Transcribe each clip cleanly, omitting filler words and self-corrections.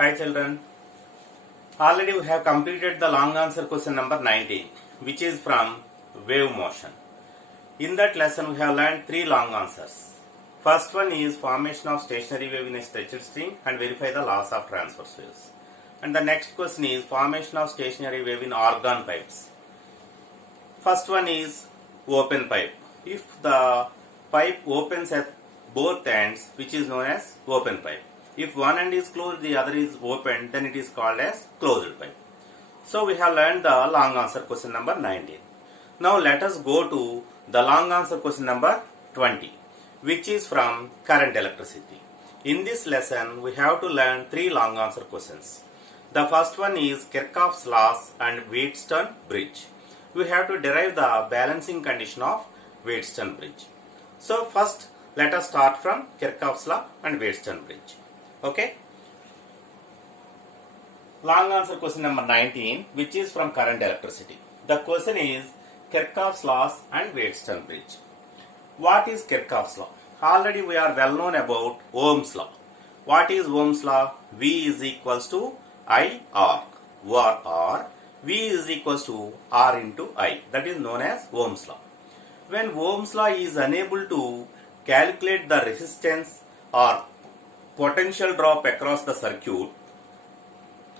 Hi children, already we have completed the long answer question number 19, which is from wave motion. In that lesson we have learned three long answers. First one is formation of stationary wave in a stretched string and verify the laws of transverse waves. And the next question is formation of stationary wave in organ pipes. First one is open pipe. If the pipe opens at both ends, which is known as open pipe. If one end is closed, the other is open, then it is called as closed pipe. So we have learned the long answer question number 19. Now let us go to the long answer question number 20, which is from current electricity. In this lesson, we have to learn three long answer questions. The first one is Kirchhoff's laws and Wheatstone bridge. We have to derive the balancing condition of Wheatstone bridge. So first, let us start from Kirchhoff's law and Wheatstone bridge. Okay. Long answer question number 19, which is from current electricity. The question is Kirchhoff's laws and Wheatstone bridge. What is Kirchhoff's law? Already we are well known about Ohm's law. What is Ohm's law? V is equals to I R. Or V is equals to R into I. That is known as Ohm's law. When Ohm's law is unable to calculate the resistance or potential drop across the circuit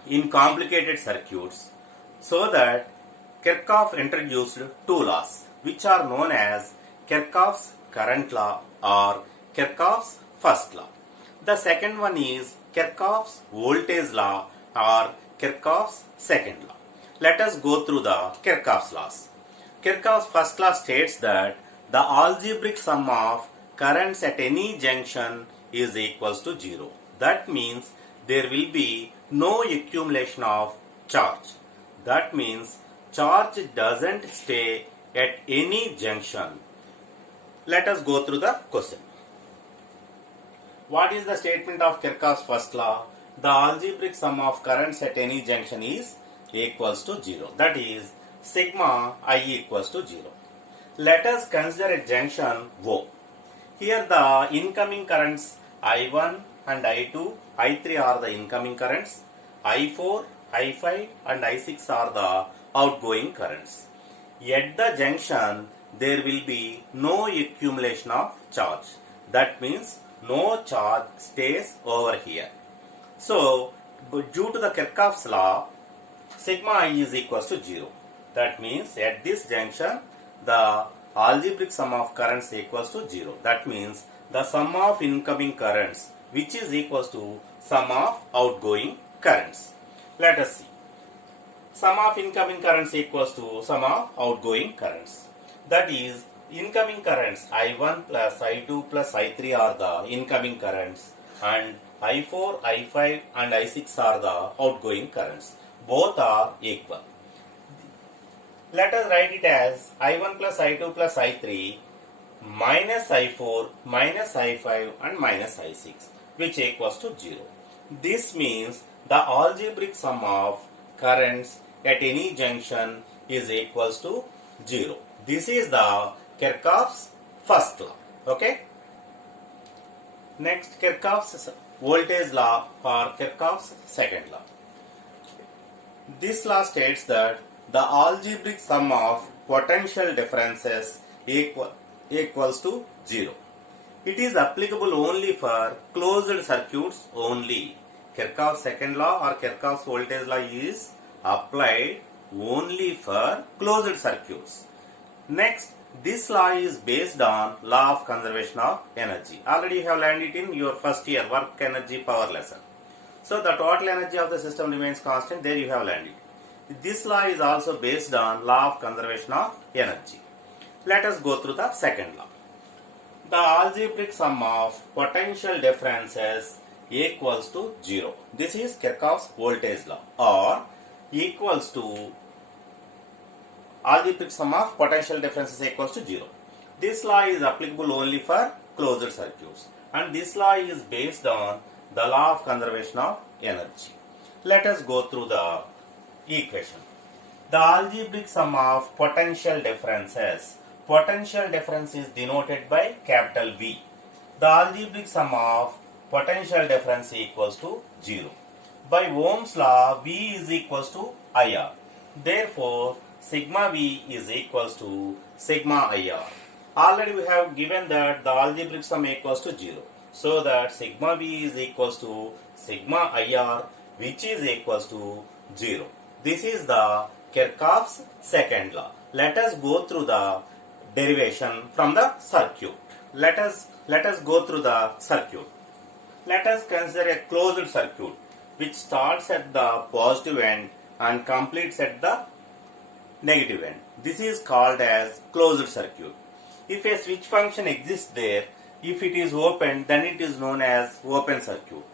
in complicated circuits, so that Kirchhoff introduced two laws which are known as Kirchhoff's current law or Kirchhoff's first law. The second one is Kirchhoff's voltage law or Kirchhoff's second law. Let us go through the Kirchhoff's laws. Kirchhoff's first law states that the algebraic sum of currents at any junction is equals to 0. That means there will be no accumulation of charge. That means charge doesn't stay at any junction. Let us go through the question. What is the statement of Kirchhoff's first law? The algebraic sum of currents at any junction is equals to 0. That is sigma I equals to 0. Let us consider a junction O. Here the incoming currents I1 and I2, I3 are the incoming currents, I4, I5 and I6 are the outgoing currents. At the junction there will be no accumulation of charge. That means no charge stays over here. So due to the Kirchhoff's law, sigma I is equals to 0. That means at this junction the algebraic sum of currents equals to 0. That means the sum of incoming currents which is equals to sum of outgoing currents. Let us see. Sum of incoming currents equals to sum of outgoing currents. That is incoming currents I1 plus I2 plus I3 are the incoming currents and I4, I5 and I6 are the outgoing currents. Both are equal. Let us write it as I1 plus I2 plus I3 minus I4 minus I5 and minus I6, which equals to 0. This means the algebraic sum of currents at any junction is equals to 0. This is the Kirchhoff's first law. Okay. Next, Kirchhoff's voltage law or Kirchhoff's second law. This law states that the algebraic sum of potential differences equals to 0. It is applicable only for closed circuits only. Kirchhoff's second law or Kirchhoff's voltage law is applied only for closed circuits. Next, this law is based on law of conservation of energy. Already you have learned it in your first year work energy power lesson. So the total energy of the system remains constant. There you have learned it. This law is also based on law of conservation of energy. Let us go through the second law. The algebraic sum of potential differences equals to 0. This is Kirchhoff's voltage law, or equals to algebraic sum of potential differences equals to 0. This law is applicable only for closed circuits, and this law is based on the law of conservation of energy. Let us go through the equation. The algebraic sum of potential differences. Potential difference is denoted by capital V. The algebraic sum of potential difference equals to 0. By Ohm's law, V is equals to IR. Therefore, sigma V is equals to sigma IR. Already we have given that the algebraic sum equals to 0. So that sigma V is equals to sigma IR, which is equals to 0. This is the Kirchhoff's second law. Let us go through the derivation from the circuit. Let us go through the circuit. Let us consider a closed circuit which starts at the positive end and completes at the negative end. This is called as closed circuit. If a switch function exists there, if it is open, then it is known as open circuit.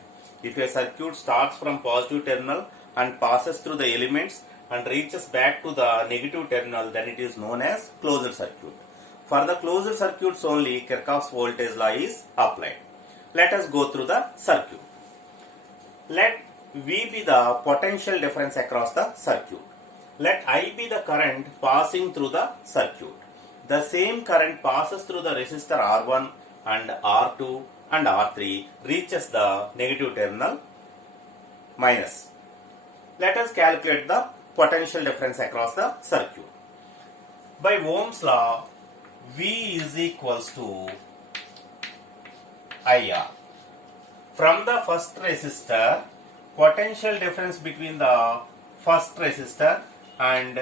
If a circuit starts from positive terminal and passes through the elements and reaches back to the negative terminal, then it is known as closed circuit. For the closed circuits only, Kirchhoff's voltage law is applied. Let us go through the circuit. Let V be the potential difference across the circuit. Let I be the current passing through the circuit. The same current passes through the resistor R1 and R2 and R3, reaches the negative terminal minus. Let us calculate the potential difference across the circuit. By Ohm's law, V is equals to IR. From the first resistor, potential difference between the first resistor and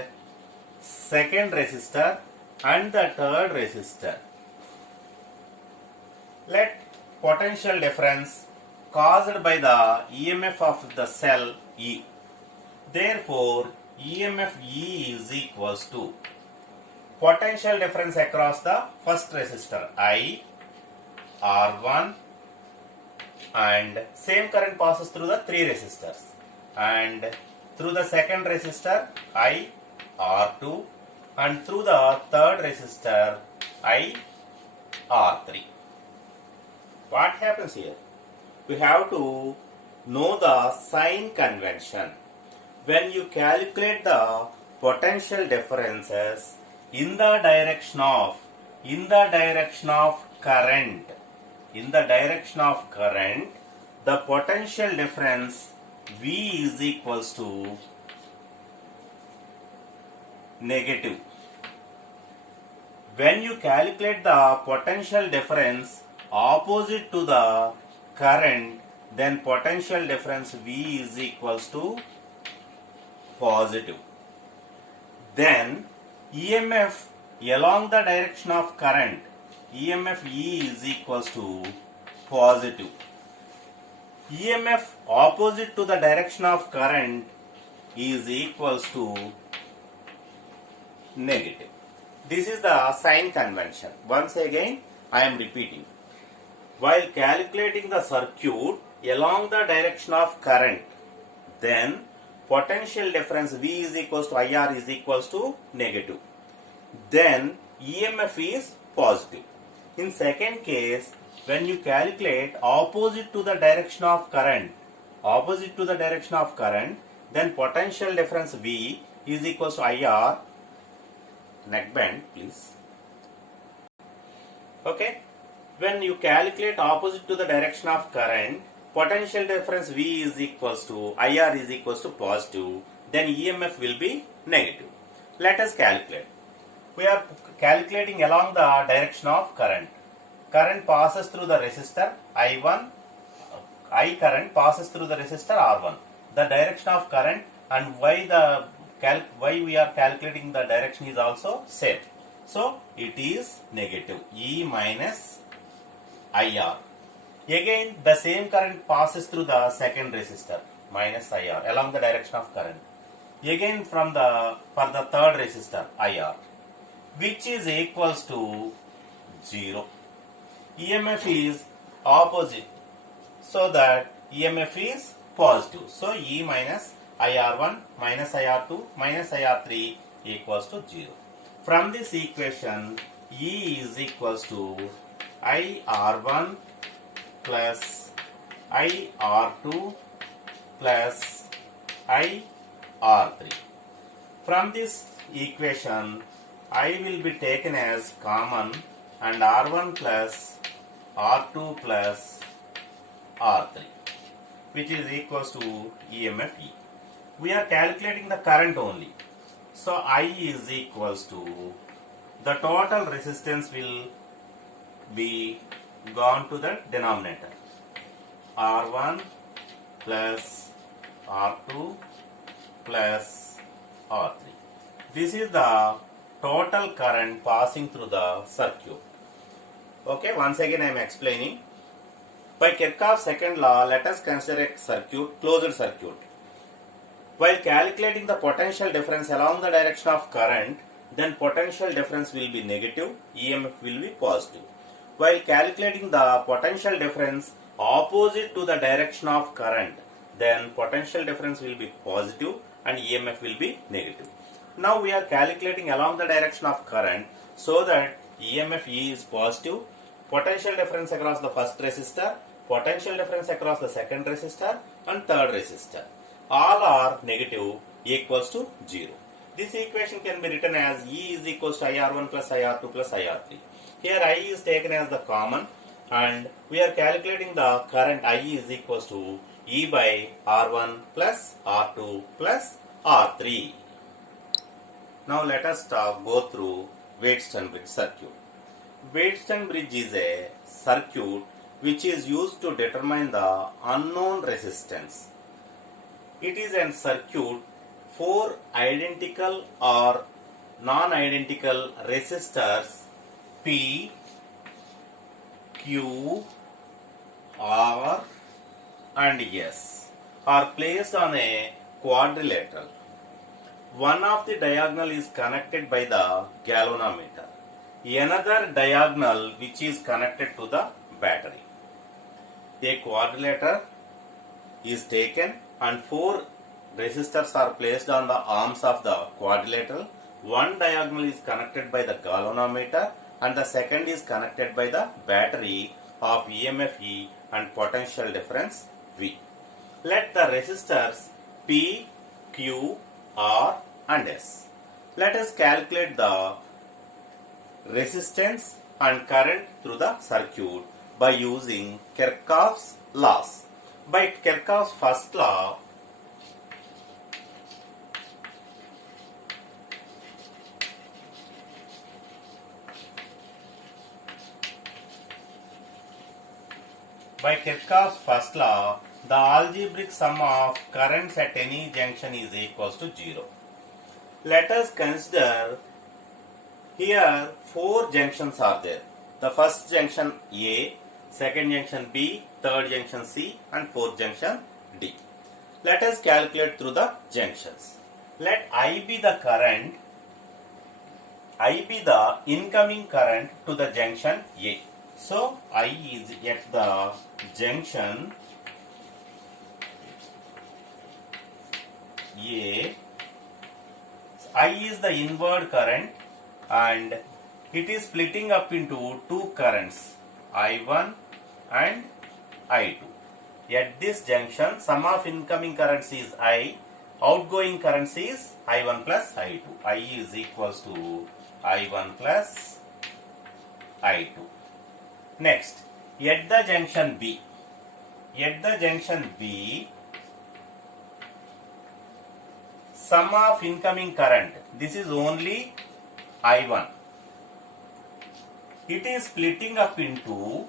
second resistor and the third resistor. Let potential difference caused by the EMF of the cell E. Therefore, EMF E is equals to potential difference across the first resistor I, R1, and same current passes through the three resistors, and through the second resistor I, R2, and through the third resistor I, R3. What happens here? We have to know the sign convention. When you calculate the potential differences in the direction of current, the potential difference V is equals to negative. When you calculate the potential difference opposite to the current, then potential difference V is equals to positive. Then EMF along the direction of current, EMF E is equals to positive. EMF opposite to the direction of current is equals to negative. This is the sign convention. Once again, I am repeating. While calculating the circuit along the direction of current, then potential difference V is equals to IR is equals to negative. Then EMF is positive. In second case, when you calculate opposite to the direction of current, then potential difference V is equals to IR. Neck bend, please. Okay. When you calculate opposite to the direction of current, potential difference V is equals to IR is equals to positive, then EMF will be negative. Let us calculate. We are calculating along the direction of current. Current passes through the resistor I1, I current passes through the resistor R1. The direction of current and why we are calculating the direction is also same. So it is negative, E minus IR. Again, the same current passes through the second resistor, minus IR, along the direction of current. Again, for the third resistor, IR, which is equals to 0. EMF is opposite, so that EMF is positive. So E minus IR1 minus IR2 minus IR3 equals to 0. From this equation, E is equals to IR1 plus IR2 plus IR3. From this equation, I will be taken as common and R1 plus R2 plus R3. which is equals to EMF E. We are calculating the current only. So I is equals to the total resistance will be gone to the denominator. R1 plus R2 plus R3. This is the total current passing through the circuit. Okay, once again I am explaining. By Kirchhoff's second law, let us consider a circuit, closed circuit. While calculating the potential difference along the direction of current, then potential difference will be negative, EMF will be positive. While calculating the potential difference opposite to the direction of current, then potential difference will be positive and EMF will be negative. Now we are calculating along the direction of current, so that EMF E is positive, potential difference across the first resistor, potential difference across the second resistor and third resistor. All are negative, equals to 0. This equation can be written as E is equals to IR1 plus IR2 plus IR3. Here I is taken as the common, and we are calculating the current I is equals to E by R1 plus R2 plus R3. Now let us go through Wheatstone bridge circuit. Wheatstone bridge is a circuit which is used to determine the unknown resistance. It is a circuit for identical or non-identical resistors P, Q, R and S are placed on a quadrilateral. One of the diagonal is connected by the galvanometer. Another diagonal which is connected to the battery. A quadrilateral is taken and 4 resistors are placed on the arms of the quadrilateral. One diagonal is connected by the galvanometer and the second is connected by the battery of EMF E and potential difference V. Let the resistors P, Q, R and S. Let us calculate the resistance and current through the circuit by using Kirchhoff's laws. By Kirchhoff's first law, the algebraic sum of currents at any junction is equals to 0. Let us consider here 4 junctions are there. The first junction A, second junction B, third junction C and fourth junction D. Let us calculate through the junctions. Let I be the current, I be the incoming current to the junction A. So I is at the junction A. I is the inward current and it is splitting up into 2 currents, I1 and I2. At this junction, sum of incoming currents is I, outgoing currents is I1 plus I2. I is equals to I1 plus I2. Next, at the junction B, sum of incoming current, this is only I1. It is splitting up into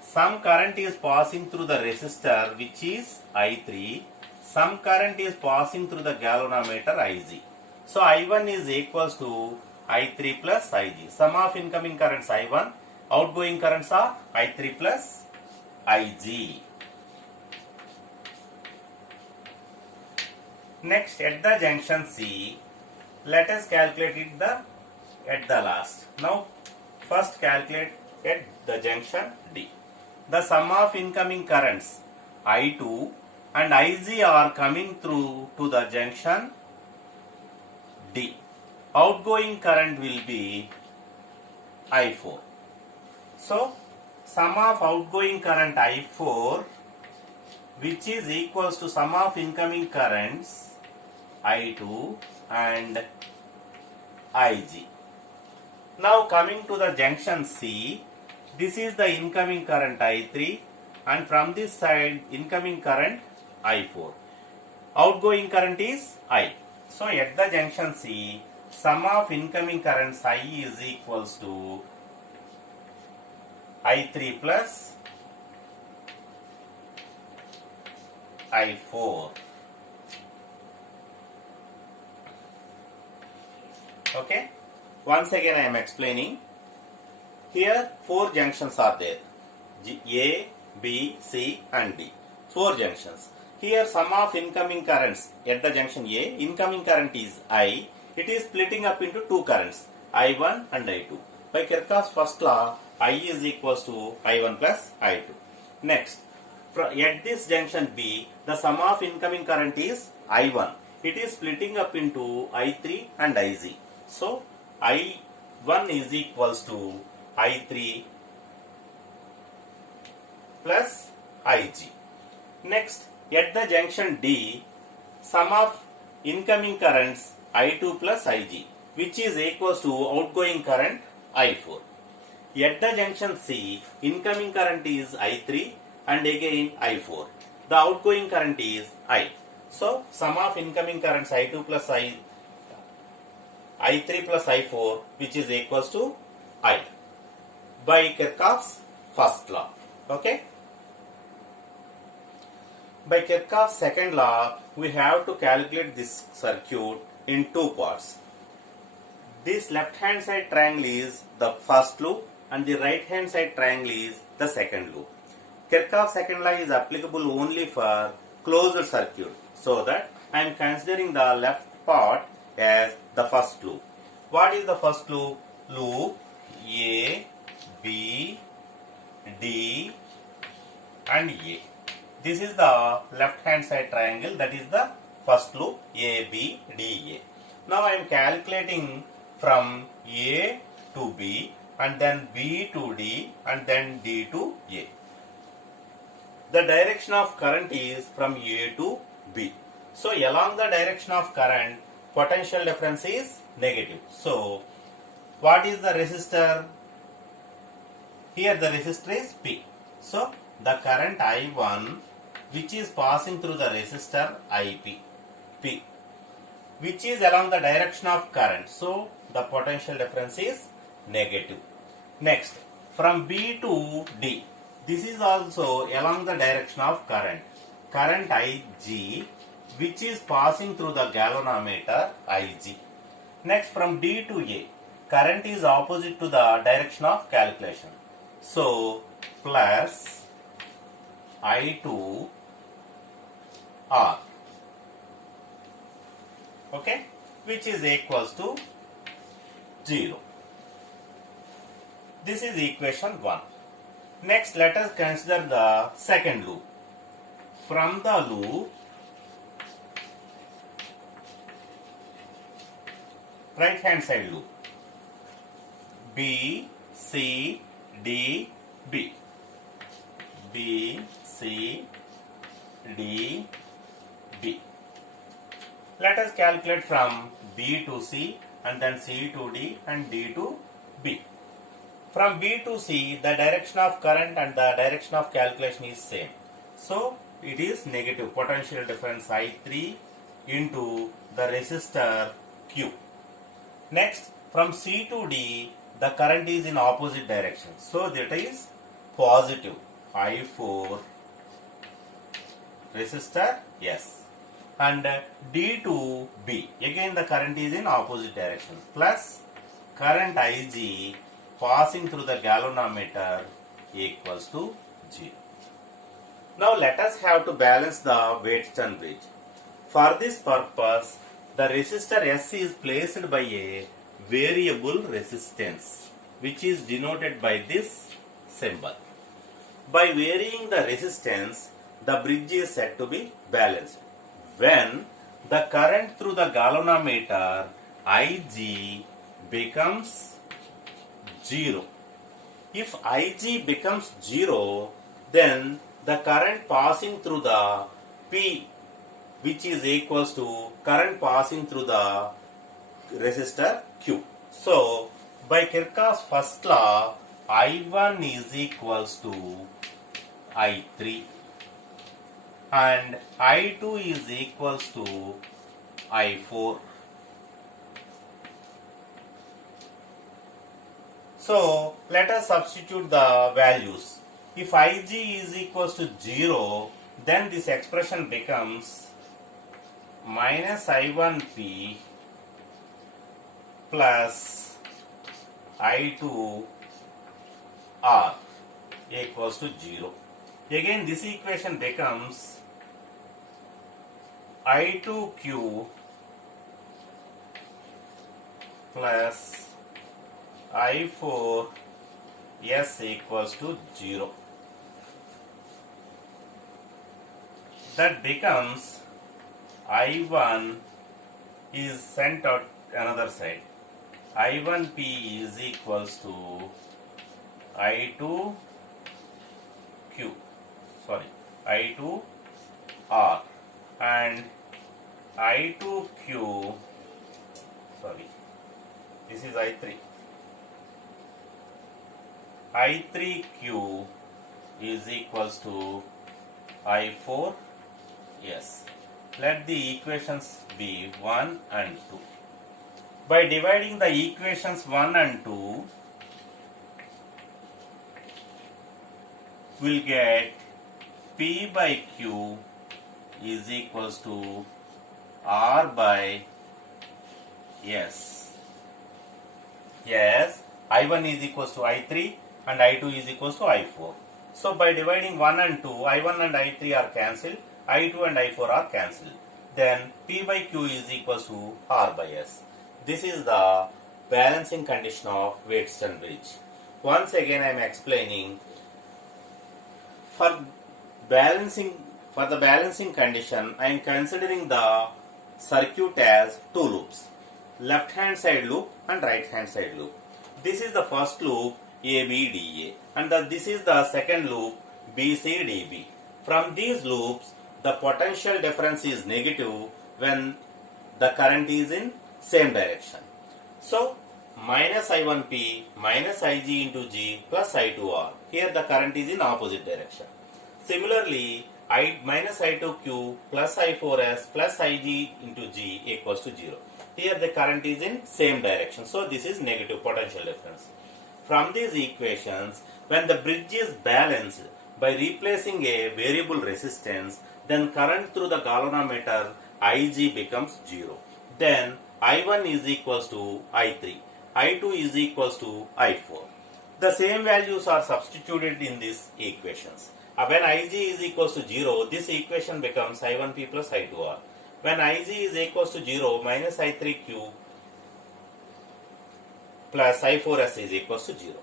some current is passing through the resistor which is I3, some current is passing through the galvanometer Ig. So I1 is equals to I3 plus Ig. Sum of incoming currents I1, outgoing currents are I3 plus Ig. Next, at the junction C, let us calculate it at the last. Now, first calculate at the junction D. The sum of incoming currents I2 and Ig are coming through to the junction D. Outgoing current will be I4. So, sum of outgoing current I4 which is equals to sum of incoming currents I2 and Ig. Now coming to the junction C, this is the incoming current I3 and from this side incoming current I4. Outgoing current is I. So at the junction C, sum of incoming currents I is equals to I3 plus I4. Okay. Once again I am explaining. Here 4 junctions are there. A, B, C and D. 4 junctions. Here sum of incoming currents at the junction A, incoming current is I. It is splitting up into 2 currents, I1 and I2. By Kirchhoff's first law, I is equals to I1 plus I2. Next, at this junction B, the sum of incoming current is I1. It is splitting up into I3 and IZ. So, I1 is equals to I3 plus IG. Next, at the junction D, sum of incoming currents I2 plus IG, which is equals to outgoing current I4. At the junction C, incoming current is I3 and again I4. The outgoing current is I. So, sum of incoming currents I2 plus I3 plus I4, which is equals to I, by Kirchhoff's first law. Okay. By Kirchhoff's second law, we have to calculate this circuit in 2 parts. This left hand side triangle is the first loop and the right hand side triangle is the second loop. Kirchhoff's second law is applicable only for closed circuit. So that I am considering the left part as the first loop. What is the first loop? Loop A, B, D and A. This is the left hand side triangle, that is the first loop A, B, D, A. Now I am calculating from A to B and then B to D and then D to A. The direction of current is from A to B. So along the direction of current, potential difference is negative. So what is the resistor? Here the resistor is P. So the current I1 which is passing through the resistor IP, P, which is along the direction of current. So the potential difference is negative. Next, from B to D, this is also along the direction of current. Current IG, which is passing through the galvanometer IG. Next, from D to A, current is opposite to the direction of calculation. So, plus I2 R. Okay, which is equals to 0. This is equation 1. Next, let us consider the second loop. From the loop, right hand side loop, B, C, D, B. B, C, D, B. Let us calculate from B to C and then C to D and D to B. From B to C, the direction of current and the direction of calculation is same. So, it is negative potential difference I3 into the resistor Q. Next, from C to D, the current is in opposite direction. So, that is positive I4 resistor S. And D to B, again the current is in opposite direction, plus current IG passing through the galvanometer equals to 0. Now let us have to balance the Wheatstone bridge. For this purpose, the resistor S is placed by a variable resistance, which is denoted by this symbol. By varying the resistance, the bridge is said to be balanced. When the current through the galvanometer IG becomes 0. If IG becomes 0, then the current passing through the P, which is equals to current passing through the resistor Q. So, by Kirchhoff's first law, I1 is equals to I3 and I2 is equals to I4. So let us substitute the values. If Ig is equals to 0, then this expression becomes minus I1P plus I2R equals to 0. Again this equation becomes I2Q plus I4 S equals to 0. That becomes I1 is sent out another side. I1P is equals to I2Q, I2R, and I2Q, this is I3. I3Q is equals to I4 S. Let the equations be 1 and 2. By dividing the equations 1 and 2, we'll get P by Q is equals to R by S. Yes, I1 is equals to I3 and I2 is equals to I4. So by dividing 1 and 2, I1 and I3 are cancelled, I2 and I4 are cancelled. Then P by Q is equals to R by S. This is the balancing condition of Wheatstone bridge. Once again I am explaining. For the balancing condition, I am considering the circuit as two loops, left hand side loop and right hand side loop. This is the first loop ABDA, and this is the second loop BCDB. From these loops, the potential difference is negative when the current is in same direction. So minus I1P minus Ig into G plus I2R. Here the current is in opposite direction. Similarly, minus I2Q plus I4S plus Ig into G equals to 0. Here the current is in same direction. So this is negative potential difference. From these equations, when the bridge is balanced by replacing a variable resistance, then current through the galvanometer Ig becomes 0. Then I1 is equals to I3. I2 is equals to I4. The same values are substituted in these equations. When Ig is equals to 0, this equation becomes I1P plus I2R. When Ig is equals to 0, minus I3Q plus I4S is equals to 0.